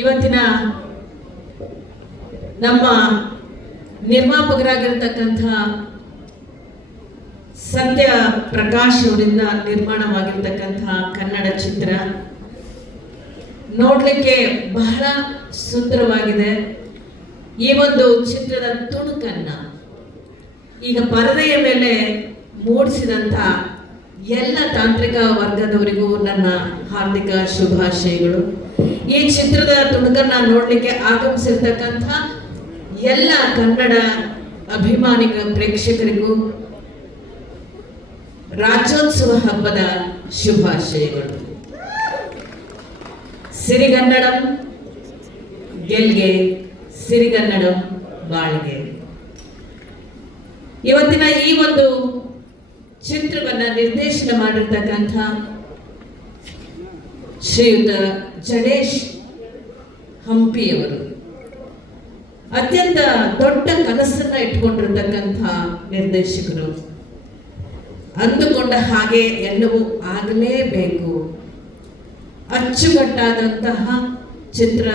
ಇವತ್ತಿನ ನಮ್ಮ ನಿರ್ಮಾಪಕರಾಗಿರ್ತಕ್ಕಂಥ ಸತ್ಯ ಪ್ರಕಾಶ್ ಅವರಿಂದ ನಿರ್ಮಾಣವಾಗಿರ್ತಕ್ಕಂತಹ ಕನ್ನಡ ಚಿತ್ರ ನೋಡಲಿಕ್ಕೆ ಬಹಳ ಸುಂದರವಾಗಿದೆ. ಈ ಒಂದು ಚಿತ್ರದ ತುಣುಕನ್ನ ಈಗ ಪರದೆಯ ಮೇಲೆ ಮೂಡಿಸಿದಂಥ ಎಲ್ಲ ತಾಂತ್ರಿಕ ವರ್ಗದವರಿಗೂ ನನ್ನ ಹಾರ್ದಿಕ ಶುಭಾಶಯಗಳು. ಈ ಚಿತ್ರದ ತುಣುಕನ್ನ ನೋಡಲಿಕ್ಕೆ ಆಗಮಿಸಿರ್ತಕ್ಕಂಥ ಎಲ್ಲ ಕನ್ನಡ ಅಭಿಮಾನಿ ಪ್ರೇಕ್ಷಕರಿಗೂ ರಾಜ್ಯೋತ್ಸವ ಹಬ್ಬದ ಶುಭಾಶಯಗಳು. ಸಿರಿಗನ್ನಡಂ ಗೆಲ್ಗೆ, ಸಿರಿಗನ್ನಡಂ ಬಾಳ್ಗೆ. ಇವತ್ತಿನ ಈ ಒಂದು ಚಿತ್ರವನ್ನ ನಿರ್ದೇಶನ ಮಾಡಿರ್ತಕ್ಕಂಥ ಶ್ರೀಯುತ ಜಡೇಶ್ ಹಂಪಿಯವರು ಅತ್ಯಂತ ದೊಡ್ಡ ಕನಸನ್ನ ಇಟ್ಕೊಂಡಿರ್ತಕ್ಕಂಥ ನಿರ್ದೇಶಕರು. ಅಂದುಕೊಂಡ ಹಾಗೆ ಎಲ್ಲವೂ ಆಗಲೇಬೇಕು, ಅಚ್ಚುಕಟ್ಟಾದಂತಹ ಚಿತ್ರ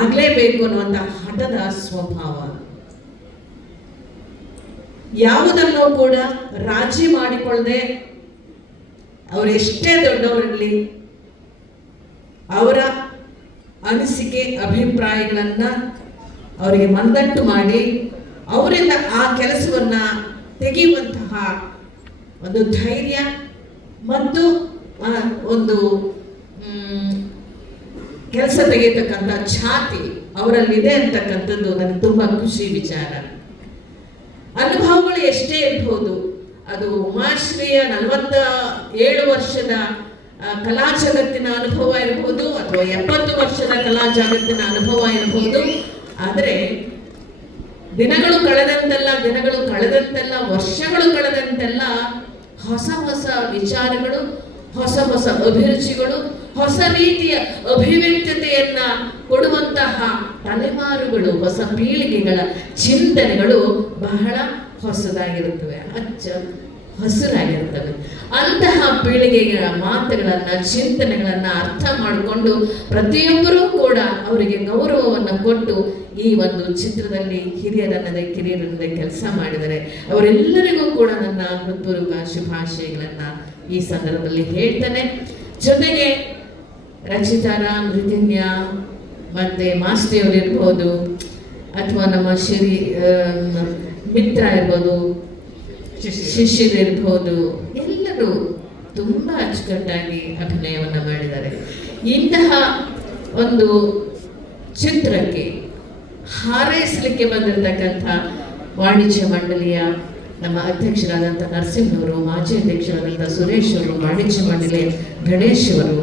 ಆಗಲೇಬೇಕು ಅನ್ನುವಂತಹ ಹಠದ ಸ್ವಭಾವ. ಯಾವುದನ್ನು ಕೂಡ ರಾಜಿ ಮಾಡಿಕೊಳ್ಳದೆ ಅವರೆಷ್ಟೇ ದೊಡ್ಡವರಿರಲಿ ಅವರ ಅನಿಸಿಕೆ ಅಭಿಪ್ರಾಯಗಳನ್ನ ಅವರಿಗೆ ಮಂದಟ್ಟು ಮಾಡಿ ಅವರಿಂದ ಆ ಕೆಲಸವನ್ನ ತೆಗೆಯುವಂತಹ ಒಂದು ಧೈರ್ಯ ಮತ್ತು ಒಂದು ಕೆಲಸ ತೆಗೆಯತಕ್ಕಂಥ ಛಾತಿ ಅವರಲ್ಲಿದೆ ಅಂತಕ್ಕಂಥದ್ದು ನನಗೆ ತುಂಬಾ ಖುಷಿ ವಿಚಾರ. ಅನುಭವಗಳು ಎಷ್ಟೇ ಇರಬಹುದು, ಅದು ಉಮಾಶ್ರೀಯ 47 ವರ್ಷದ ಕಲಾ ಜಗತ್ತಿನ ಅನುಭವ ಇರಬಹುದು ಅಥವಾ 70 ವರ್ಷದ ಕಲಾ ಜಗತ್ತಿನ ಅನುಭವ ಇರಬಹುದು. ಆದರೆ ದಿನಗಳು ಕಳೆದಂತೆಲ್ಲ ವರ್ಷಗಳು ಕಳೆದಂತೆಲ್ಲ ಹೊಸ ಹೊಸ ವಿಚಾರಗಳು, ಹೊಸ ಹೊಸ ಅಭಿರುಚಿಗಳು, ಹೊಸ ರೀತಿಯ ಅಭಿವ್ಯಕ್ತತೆಯನ್ನ ಕೊಡುವಂತಹ ತಲೆಮಾರುಗಳು, ಹೊಸ ಪೀಳಿಗೆಗಳ ಚಿಂತನೆಗಳು ಬಹಳ ಹೊಸದಾಗಿರುತ್ತವೆ, ಹಸಿರಾಗಿರ್ತವೆ. ಅಂತಹ ಪೀಳಿಗೆಗಳ ಮಾತುಗಳನ್ನ, ಚಿಂತನೆಗಳನ್ನ ಅರ್ಥ ಮಾಡಿಕೊಂಡು ಪ್ರತಿಯೊಬ್ಬರೂ ಕೂಡ ಅವರಿಗೆ ಗೌರವವನ್ನು ಕೊಟ್ಟು ಈ ಒಂದು ಚಿತ್ರದಲ್ಲಿ ಹಿರಿಯರನ್ನದೇ ಕಿರಿಯರನ್ನದೇ ಕೆಲಸ ಮಾಡಿದರೆ ಅವರೆಲ್ಲರಿಗೂ ಕೂಡ ನನ್ನ ಹೃತ್ಪೂರ್ವಕ ಶುಭಾಶಯಗಳನ್ನ ಈ ಸಂದರ್ಭದಲ್ಲಿ ಹೇಳ್ತಾನೆ. ಜೊತೆಗೆ ರಚಿತಾರ, ಮೃದಂಗ್ಯ ಮತ್ತೆ ಮಾಸ್ತಿಯವರು ಇರ್ಬೋದು ಅಥವಾ ನಮ್ಮ ಮಿತ್ರ ಇರ್ಬೋದು, ಶಿಷ್ಯರಿರ್ಬೋದು, ಎಲ್ಲರೂ ತುಂಬಾ ಅಚ್ಚುಕಟ್ಟಾಗಿ ಅಭಿನಯವನ್ನ ಮಾಡಿದ್ದಾರೆ. ಇಂತಹ ಒಂದು ಚಿತ್ರಕ್ಕೆ ಹಾರೈಸಲಿಕ್ಕೆ ಬಂದಿರತಕ್ಕಂಥ ವಾಣಿಜ್ಯ ಮಂಡಳಿಯ ನಮ್ಮ ಅಧ್ಯಕ್ಷರಾದಂಥ ನರಸಿಂಹವರು, ಮಾಜಿ ಅಧ್ಯಕ್ಷರಾದಂಥ ಸುರೇಶ್ ಅವರು, ವಾಣಿಜ್ಯ ಮಂಡಳಿಯ ಗಣೇಶ್ ಅವರು,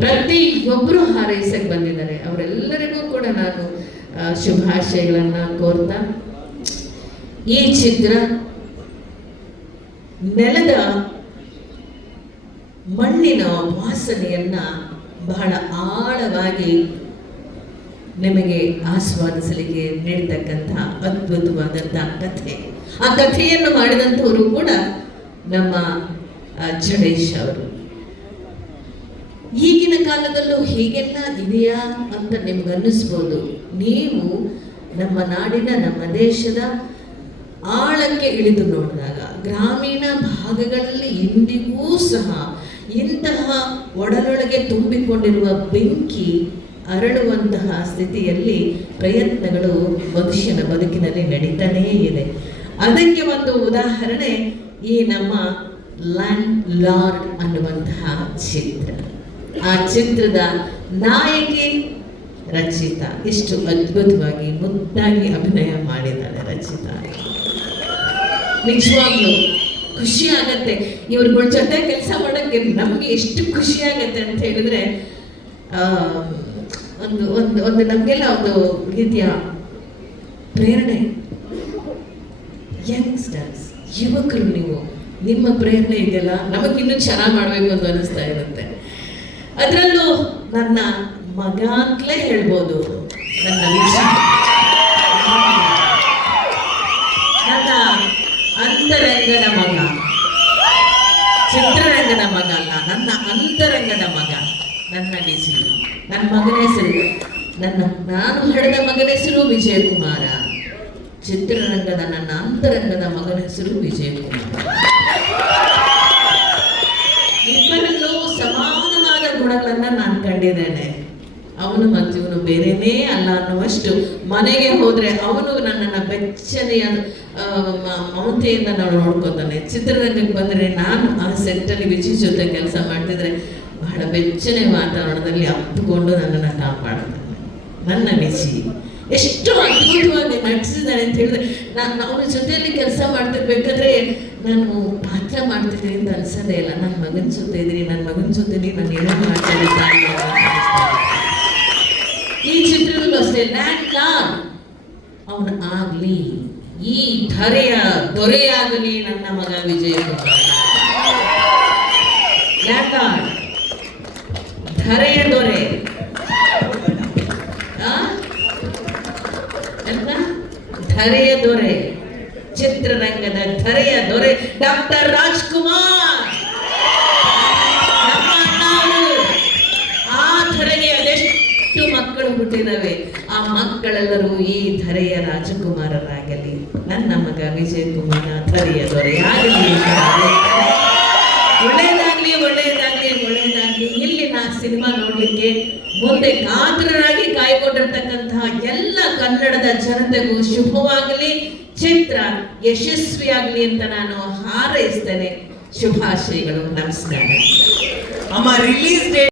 ಪ್ರತಿಯೊಬ್ಬರು ಹಾರೈಸಕ್ಕೆ ಬಂದಿದ್ದಾರೆ. ಅವರೆಲ್ಲರಿಗೂ ಕೂಡ ನಾನು ಶುಭಾಶಯಗಳನ್ನ ಕೋರ್ತಾ, ಈ ಚಿತ್ರ ನೆಲದ ಮಣ್ಣಿನ ವಾಸನೆಯನ್ನ ಬಹಳ ಆಳವಾಗಿ ನಿಮಗೆ ಆಸ್ವಾದಿಸಲಿಕ್ಕೆ ನೀಡತಕ್ಕಂತಹ ಅದ್ಭುತವಾದಂತಹ ಕಥೆ. ಆ ಕಥೆಯನ್ನು ಮಾಡಿದಂಥವರು ಕೂಡ ನಮ್ಮ ಜಡೇಶ್ ಅವರು. ಈಗಿನ ಕಾಲದಲ್ಲೂ ಹೀಗೆಲ್ಲ ಇದೆಯಾ ಅಂತ ನಿಮ್ಗೆ ಅನ್ನಿಸ್ಬೋದು. ನೀವು ನಮ್ಮ ನಾಡಿನ, ನಮ್ಮ ದೇಶದ ಆಳಕ್ಕೆ ಇಳಿದು ನೋಡಿದಾಗ ಗ್ರಾಮೀಣ ಭಾಗಗಳಲ್ಲಿ ಇಂದಿಗೂ ಸಹ ಇಂತಹ ಒಡಲೊಳಗೆ ತುಂಬಿಕೊಂಡಿರುವ ಬೆಂಕಿ ಅರಳುವಂತಹ ಸ್ಥಿತಿಯಲ್ಲಿ ಪ್ರಯತ್ನಗಳು ಮನುಷ್ಯನ ಬದುಕಿನಲ್ಲಿ ನಡೀತಾನೇ ಇದೆ. ಅದಕ್ಕೆ ಒಂದು ಉದಾಹರಣೆ ಈ ನಮ್ಮ ಲ್ಯಾಂಡ್ ಲಾರ್ಡ್ ಅನ್ನುವಂತಹ ಚಿತ್ರ. ಆ ಚಿತ್ರದ ನಾಯಕಿ ರಚಿತಾ ಎಷ್ಟು ಅದ್ಭುತವಾಗಿ ಮುದ್ದಾಗಿ ಅಭಿನಯ ಮಾಡಿದ್ದಾಳೆ. ರಚಿತಾ ನಿಜವಾಗ್ಲೂ ಖುಷಿ ಆಗತ್ತೆ ಇವ್ರಗಳ ಜೊತೆ ಕೆಲಸ ಮಾಡೋಕ್ಕೆ. ನಮ್ಗೆ ಎಷ್ಟು ಖುಷಿ ಆಗತ್ತೆ ಅಂತ ಹೇಳಿದ್ರೆ ಒಂದು ಒಂದು ಒಂದು ನಮಗೆಲ್ಲ ಒಂದು ರೀತಿಯ ಪ್ರೇರಣೆ. ಯಂಗ್ಸ್ಟರ್ಸ್, ಯುವಕರು, ನಿಮ್ಮ ಪ್ರೇರಣೆ ಇದೆಯಲ್ಲ, ನಮಗಿನ್ನೂ ಚೆನ್ನಾಗಿ ಮಾಡಬೇಕು ಅಂತ ಅನಿಸ್ತಾ ಇರುತ್ತೆ. ಅದರಲ್ಲೂ ನನ್ನ ಮಗ ಅಂತಲೇ ಹೇಳ್ಬೋದು, ನನ್ನ ನನ್ನ ಅಂತರಂಗದ ಮಗ, ಚಿತ್ರರಂಗದ ಮಗ ಅಲ್ಲ, ನನ್ನ ಅಂತರಂಗದ ಮಗ. ನನ್ನ ಡಿಸಿ. ನನ್ನ ಮಗನ ಹೆಸರು ನಾನು ಹಡೆದ ಮಗನ ಹೆಸರು ವಿಜಯಕುಮಾರ. ಚಿತ್ರರಂಗದ ನನ್ನ ಅಂತರಂಗದ ಮಗನ ಹೆಸರು ವಿಜಯಕುಮಾರ. ಇಬ್ಬರಲ್ಲೂ ಸಮಾನವಾದ ಗುಣಗಳನ್ನ ನಾನು ಕಂಡಿದ್ದೇನೆ. ಅವನು ಮತ್ತು ಇವನು ಬೇರೆನೇ ಅಲ್ಲ ಅನ್ನುವಷ್ಟು. ಮನೆಗೆ ಹೋದ್ರೆ ಅವನು ನನ್ನನ್ನು ಬೆಚ್ಚನೆಯ ಮಮತೆಯಿಂದ ನಾವು ನೋಡ್ಕೊತಾನೆ. ಚಿತ್ರರಂಗಕ್ಕೆ ಬಂದರೆ ನಾನು ಆ ಸೆಟ್ಟಲ್ಲಿ ವಿಜಯ್ ಜೊತೆ ಕೆಲಸ ಮಾಡ್ತಿದ್ರೆ ಬಹಳ ಬೆಚ್ಚನೆ ವಾತಾವರಣದಲ್ಲಿ ಅಪ್ಪಿಕೊಂಡು ನನ್ನನ್ನು ಕಾಪಾಡ್ತಾನೆ. ನನ್ನ ನಿಜಿ ಎಷ್ಟು ಅದ್ಭುತವಾಗಿ ನಟಿಸಿದ್ದಾನೆ ಅಂತ ಹೇಳಿದ್ರೆ, ನಾನು ಅವನ ಜೊತೆಯಲ್ಲಿ ಕೆಲಸ ಮಾಡ್ತಿರ್ಬೇಕಾದ್ರೆ ನಾನು ಪಾತ್ರ ಮಾಡ್ತಿದ್ದೀನಿ ಅಂತ ಅನ್ಸೋದೇ ಇಲ್ಲ. ನನ್ನ ಮಗನ ಜೊತೆ ಇದ್ದೀನಿ, ನನ್ನ ಮಗನ ಜೊತೆಲಿ ನಾನು ಏನೋ ಮಾಡ್ತಾ ಇದ್ದೀನಿ. ಈ ಚಿತ್ರದಲ್ಲೂ ಅಷ್ಟೇ ಲ್ಯಾಂಡ್ ಅವನು ಆಗ್ಲಿ, ಈ ಧರೆಯ ದೊರೆಯಾಗಲಿ ನನ್ನ ಮಗ ವಿಜಯಕುಮಾರ್. ಲ್ಯಾಂಡ್ ಧರೆಯ ದೊರೆ, ಧರೆಯ ದೊರೆ, ಚಿತ್ರರಂಗದ ಧರೆಯ ದೊರೆ ಡಾಕ್ಟರ್ ರಾಜ್ಕುಮಾರ್. ಆ ಧರೆಗೆ ಅದೆಷ್ಟು ಮಕ್ಕಳು ಹುಟ್ಟಿದವೆ, ಆ ಮಕ್ಕಳೆಲ್ಲರೂ ಈ ಧರೆಯ ರಾಜಕುಮಾರರಾಗಲಿ. ನನ್ನ ಮಗ ವಿಜಯಕುಮಾರ ಧರೆಯ ದೊರೆಯಾಗಲಿ. ಒಳ್ಳೆಯದಾಗ್ಲಿ ಒಳ್ಳೆಯದಾಗ್ಲಿ ಒಳ್ಳೆಯದಾಗ್ಲಿ. ಇಲ್ಲಿನ ಸಿನಿಮಾ ನೋಡ್ಲಿಕ್ಕೆ ಮುಂದೆ ಕಾತರರಾಗಿ ಕಾಯ್ಕೊಂಡಿರ್ತಕ್ಕಂತಹ ಎಲ್ಲ ಕನ್ನಡದ ಜನತೆಗೂ ಶುಭವಾಗಲಿ, ಚಿತ್ರ ಯಶಸ್ವಿಯಾಗಲಿ ಅಂತ ನಾನು ಹಾರೈಸ್ತೇನೆ. ಶುಭಾಶಯಗಳು. ನಮಸ್ಕಾರ. ಅಮ್ಮ ರಿಲೀಸ್ ಡೇಟ್